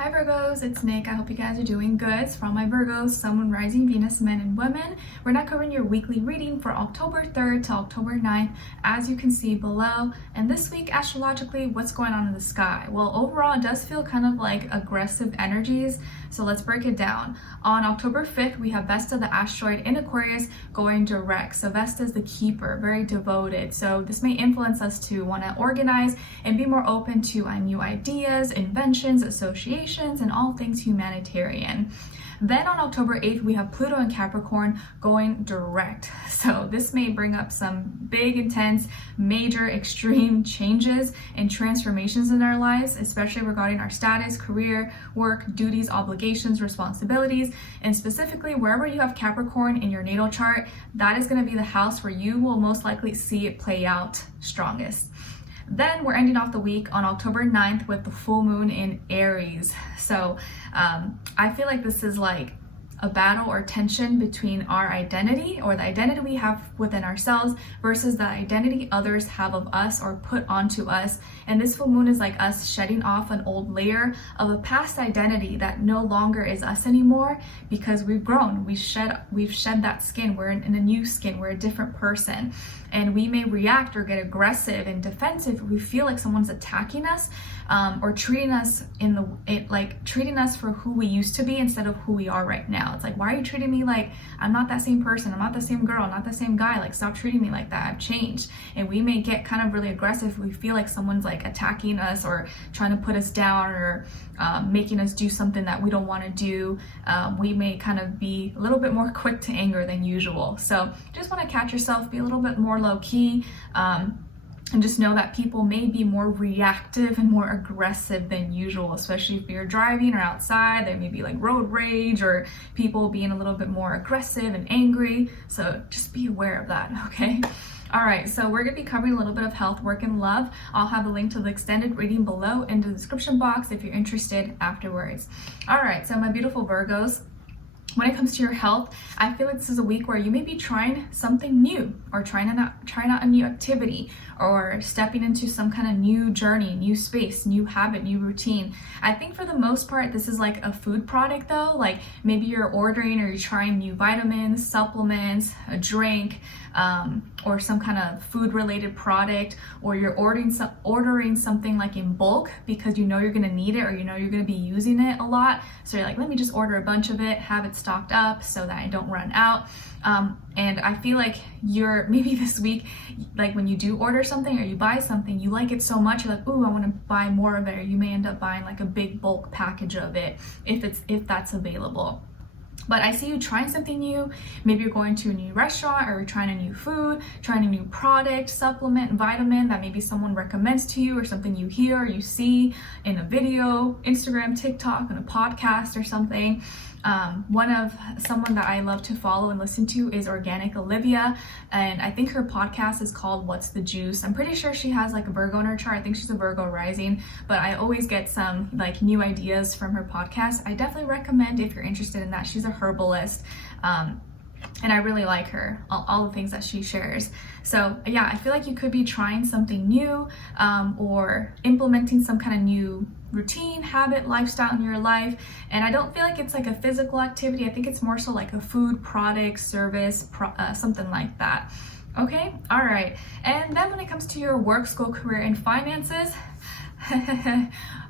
Hi Virgos, it's Nick. I hope you guys are doing good. It's for all my Virgos, Sun, Moon, Rising, Venus, men and women. We're now covering your weekly reading for October 3rd to October 9th, as you can see below. And this week, astrologically, what's going on in the sky? Well, overall, it does feel kind of like aggressive energies. So let's break it down. On October 5th, we have Vesta, the asteroid in Aquarius, going direct. So Vesta is the keeper, very devoted. So this may influence us to want to organize and be more open to new ideas, inventions, associations, and all things humanitarian. Then on October 8th, we have Pluto in Capricorn going direct. So this may bring up some big, intense, major, extreme changes and transformations in our lives, especially regarding our status, career, work, duties, obligations, responsibilities, and specifically wherever you have Capricorn in your natal chart, that is going to be the house where you will most likely see it play out strongest. Then we're ending off the week on October 9th with the full moon in Aries. So I feel like this is like a battle or tension between our identity, or the identity we have within ourselves, versus the identity others have of us or put onto us. And this full moon is like us shedding off an old layer of a past identity that no longer is us anymore, because we've grown, we've shed that skin, we're in a new skin, we're a different person. And we may react or get aggressive and defensive if we feel like someone's attacking us, or treating us treating us for who we used to be instead of who we are right now. It's like, why are you treating me like I'm not that same person? I'm not the same girl, I'm not the same guy. Like, stop treating me like that. I've changed. And we may get kind of really aggressive if we feel like someone's like attacking us or trying to put us down, or making us do something that we don't want to do. We may kind of be a little bit more quick to anger than usual. So just want to catch yourself, be a little bit more low key. And just know that people may be more reactive and more aggressive than usual, especially if you're driving or outside. There may be like road rage or people being a little bit more aggressive and angry. So just be aware of that, okay? All right, so we're gonna be covering a little bit of health, work, and love. I'll have a link to the extended reading below in the description box if you're interested afterwards. All right, so my beautiful Virgos, when it comes to your health, I feel like this is a week where you may be trying something new, or trying out a new activity, or stepping into some kind of new journey, new space, new habit, new routine. I think for the most part, this is like a food product though. Like maybe you're ordering or you're trying new vitamins, supplements, a drink, or some kind of food related product, or you're ordering something like in bulk because you know you're gonna need it, or you know you're gonna be using it a lot. So you're like, let me just order a bunch of it, have it stocked up so that I don't run out. And I feel like you're maybe this week, like when you do order something or you buy something, you like it so much, you're like, ooh, I want to buy more of it. Or you may end up buying like a big bulk package of it if that's available. But I see you trying something new. Maybe you're going to a new restaurant, or you're trying a new food, trying a new product, supplement, vitamin that maybe someone recommends to you, or something you hear or you see in a video, Instagram, TikTok, on a podcast or something. Someone that I love to follow and listen to is Organic Olivia, and I think her podcast is called What's the Juice. I'm pretty sure she has like a Virgo in her chart. I think she's a Virgo rising, but I always get some like new ideas from her podcast. I definitely recommend if you're interested in that. She's a herbalist, and I really like her, all the things that she shares. So yeah, I feel like you could be trying something new, or implementing some kind of new routine, habit, lifestyle in your life. And I don't feel like it's like a physical activity. I think it's more so like a food, product, service, something like that. Okay, all right. And then when it comes to your work, school, career, and finances,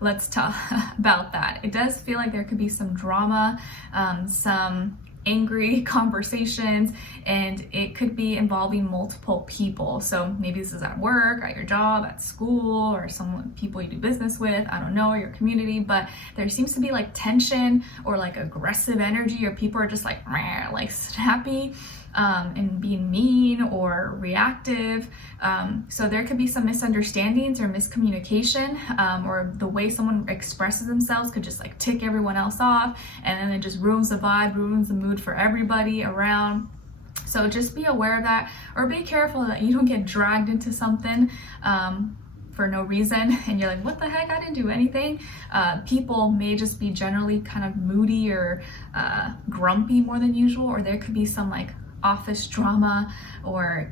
let's talk about that. It does feel like there could be some drama, some angry conversations, and it could be involving multiple people. So maybe this is at work, at your job, at school, or people you do business with, I don't know, your community, but there seems to be like tension or like aggressive energy, or people are just like snappy, and being mean or reactive. So there could be some misunderstandings or miscommunication, or the way someone expresses themselves could just like tick everyone else off, and then it just ruins the vibe, ruins the mood for everybody around. So just be aware of that, or be careful that you don't get dragged into something for no reason and you're like, what the heck, I didn't do anything. People may just be generally kind of moody or grumpy more than usual, or there could be some like office drama, or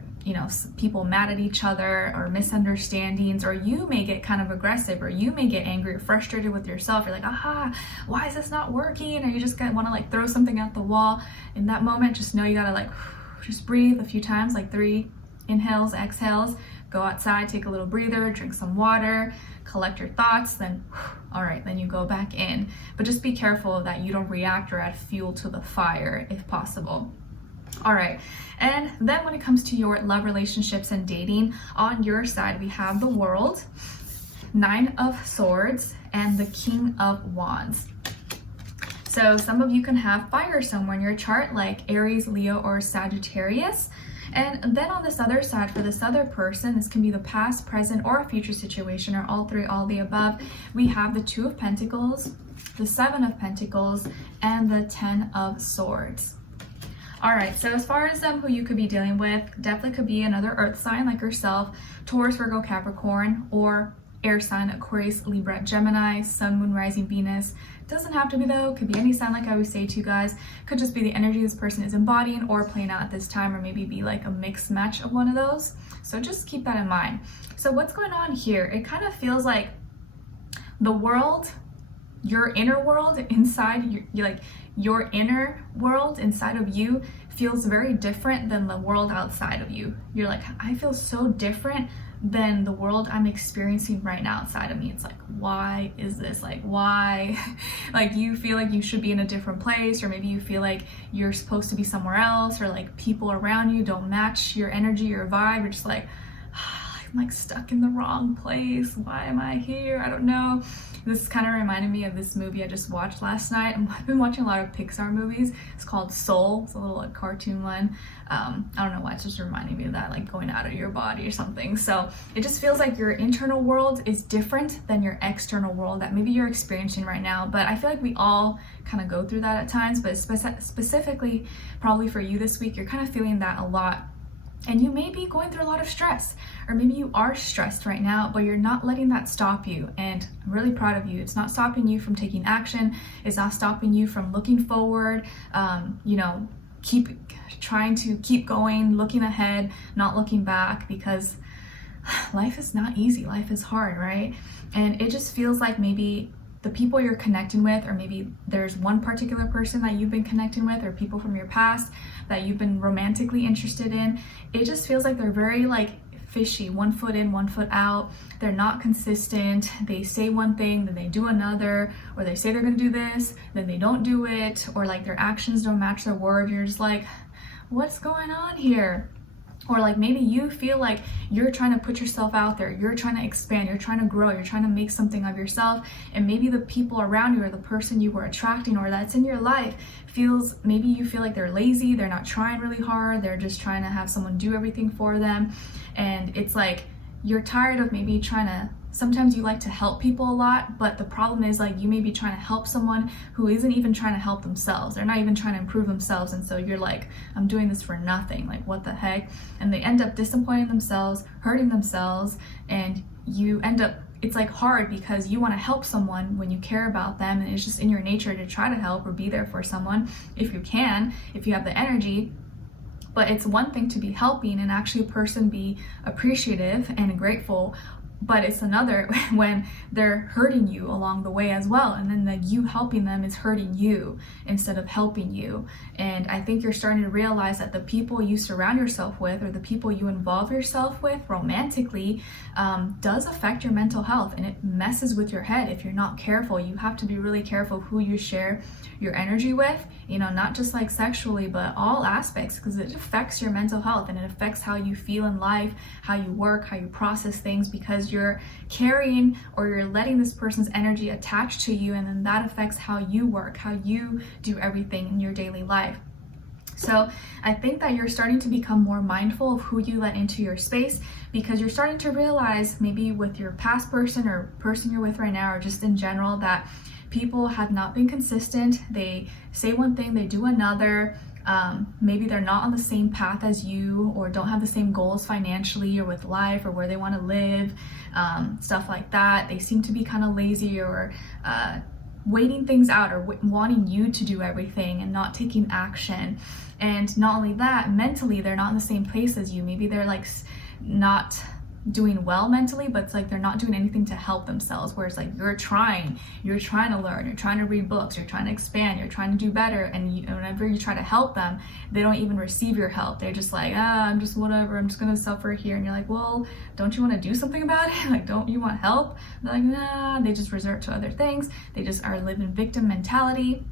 people mad at each other, or misunderstandings, or you may get kind of aggressive, or you may get angry or frustrated with yourself. You're like, aha, why is this not working? Or you just want to like throw something at the wall. In that moment, just know you gotta like just breathe a few times, like 3 inhales, exhales, go outside, take a little breather, drink some water, collect your thoughts, then all right, then you go back in. But just be careful that you don't react or add fuel to the fire if possible. All right, and then when it comes to your love, relationships, and dating, on your side we have the World, 9 of Swords, and the King of Wands. So some of you can have fire somewhere in your chart, like Aries, Leo, or Sagittarius. And then on this other side, for this other person, this can be the past, present, or a future situation, or all 3, all the above. We have the 2 of Pentacles, the 7 of Pentacles, and the 10 of Swords. All right, so as far as who you could be dealing with, definitely could be another earth sign like yourself, Taurus, Virgo, Capricorn, or air sign, Aquarius, Libra, Gemini, Sun, Moon, Rising, Venus. Doesn't have to be though, could be any sign like I always say to you guys. Could just be the energy this person is embodying or playing out at this time, or maybe be like a mixed match of one of those. So just keep that in mind. So what's going on here? It kind of feels like the world, your inner world inside, your inner world inside of you feels very different than the world outside of you. You're like, I feel so different than the world I'm experiencing right now outside of me. It's like, why is this? Like, why? Like, you feel like you should be in a different place, or maybe you feel like you're supposed to be somewhere else, or like people around you don't match your energy, your vibe. You're just like, I'm like stuck in the wrong place. Why am I here? I don't know. This kind of reminded me of this movie I just watched last night. I've been watching a lot of Pixar movies. It's called Soul. It's a little like cartoon one. I don't know why, it's just reminding me of that, like going out of your body or something. So it just feels like your internal world is different than your external world that maybe you're experiencing right now. But I feel like we all kind of go through that at times, but specifically probably for you this week, you're kind of feeling that a lot. And you may be going through a lot of stress, or maybe you are stressed right now, but you're not letting that stop you. And I'm really proud of you. It's not stopping you from taking action. It's not stopping you from looking forward. Keep trying to keep going, looking ahead, not looking back, because life is not easy. Life is hard, right? And it just feels like maybe the people you're connecting with, or maybe there's one particular person that you've been connecting with, or people from your past that you've been romantically interested in, it just feels like they're very like fishy, 1 foot in, 1 foot out. They're not consistent. They say one thing, then they do another, or they say they're gonna do this, then they don't do it, or like their actions don't match their word. You're just like, what's going on here? Or like maybe you feel like you're trying to put yourself out there, you're trying to expand, you're trying to grow, you're trying to make something of yourself, and maybe the people around you, or the person you were attracting, or that's in your life, maybe you feel like they're lazy, they're not trying really hard, they're just trying to have someone do everything for them. And it's like you're tired of maybe sometimes you like to help people a lot, but the problem is like you may be trying to help someone who isn't even trying to help themselves. They're not even trying to improve themselves. And so you're like, I'm doing this for nothing. Like, what the heck? And they end up disappointing themselves, hurting themselves, and you end up, it's like hard because you want to help someone when you care about them, and it's just in your nature to try to help or be there for someone if you can, if you have the energy. But it's one thing to be helping and actually a person be appreciative and grateful, but it's another when they're hurting you along the way as well, and then you helping them is hurting you instead of helping you. And I think you're starting to realize that the people you surround yourself with, or the people you involve yourself with romantically, does affect your mental health, and it messes with your head if you're not careful. You have to be really careful who you share your energy with, not just like sexually, but all aspects, because it affects your mental health, and it affects how you feel in life, how you work, how you process things, because you're carrying, or you're letting this person's energy attach to you, and then that affects how you work, how you do everything in your daily life. So I think that you're starting to become more mindful of who you let into your space, because you're starting to realize, maybe with your past person or person you're with right now, or just in general, that people have not been consistent. They say one thing, they do another. Maybe they're not on the same path as you, or don't have the same goals financially or with life, or where they want to live, stuff like that. They seem to be kind of lazy, or waiting things out, or wanting you to do everything and not taking action. And not only that, mentally, they're not in the same place as you. Maybe they're like not doing well mentally, but it's like they're not doing anything to help themselves, whereas like you're trying to learn, you're trying to read books, you're trying to expand, you're trying to do better, and whenever you try to help them, they don't even receive your help. They're just like, I'm just whatever, I'm just gonna suffer here. And you're like, well, don't you want to do something about it? Like, don't you want help? And they're like, nah. They just resort to other things. They just are living victim mentality.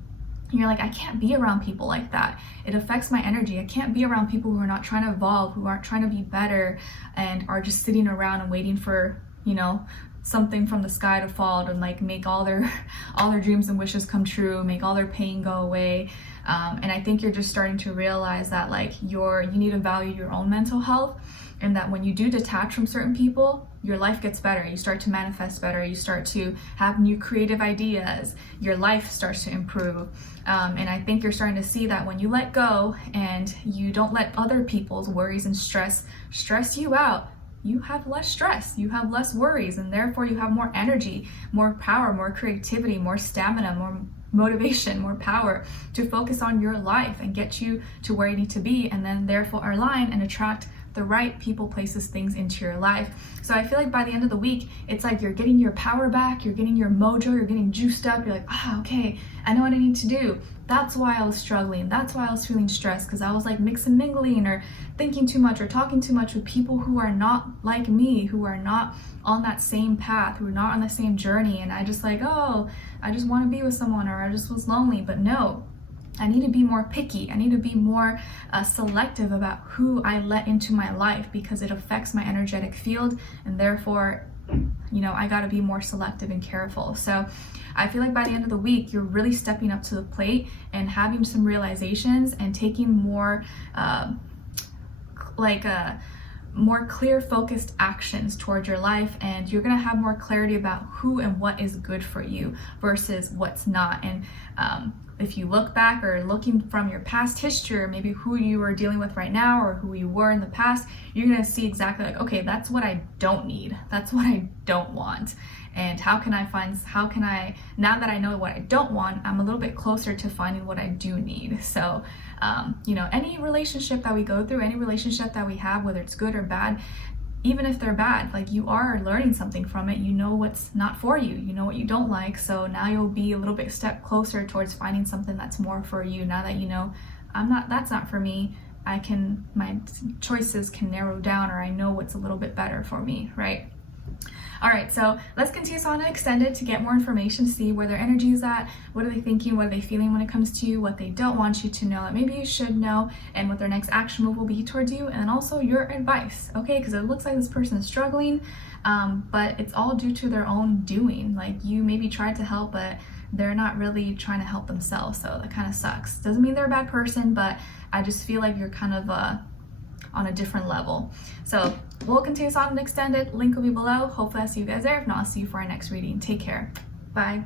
And you're like, I can't be around people like that. It affects my energy. I can't be around people who are not trying to evolve, who aren't trying to be better, and are just sitting around and waiting for, something from the sky to fall to like make all their dreams and wishes come true, make all their pain go away. And I think you're just starting to realize that like you need to value your own mental health, and that when you do detach from certain people, your life gets better. You start to manifest better. You start to have new creative ideas. Your life starts to improve. And I think you're starting to see that when you let go and you don't let other people's worries and stress you out, you have less stress, you have less worries, and therefore you have more energy, more power, more creativity, more stamina, more motivation, more power to focus on your life and get you to where you need to be, and then therefore align and attract the right people, places, things into your life. So I feel like by the end of the week, it's like you're getting your power back, you're getting your mojo, you're getting juiced up, you're like, okay, I know what I need to do. That's why I was struggling. That's why I was feeling stressed, because I was like mingling or thinking too much or talking too much with people who are not like me, who are not on that same path, who are not on the same journey. And I just like, I just want to be with someone, or I just was lonely. But no, I need to be more picky. I need to be more selective about who I let into my life, because it affects my energetic field, and therefore, I got to be more selective and careful. So I feel like by the end of the week, you're really stepping up to the plate and having some realizations and taking more more clear focused actions towards your life, and you're going to have more clarity about who and what is good for you versus what's not. And if you look back or looking from your past history, or maybe who you are dealing with right now or who you were in the past, you're going to see exactly like, okay, that's what I don't need, that's what I don't want. And how can I, now that I know what I don't want, I'm a little bit closer to finding what I do need. So, any relationship that we go through, any relationship that we have, whether it's good or bad, even if they're bad, like you are learning something from it. You know what's not for you, you know what you don't like. So now you'll be a little bit step closer towards finding something that's more for you. Now that you know, that's not for me, my choices can narrow down, or I know what's a little bit better for me, right? All right, so let's continue on and extend it to get more information, see where their energy is at, what are they thinking, what are they feeling when it comes to you, what they don't want you to know that maybe you should know, and what their next action move will be towards you, and also your advice, okay? Because it looks like this person is struggling, but it's all due to their own doing. Like, you maybe tried to help, but they're not really trying to help themselves, so that kind of sucks. Doesn't mean they're a bad person, but I just feel like you're kind of on a different level. So we'll continue on and extend it. Link will be below. Hopefully I'll see you guys there. If not, I'll see you for our next reading. Take care. Bye.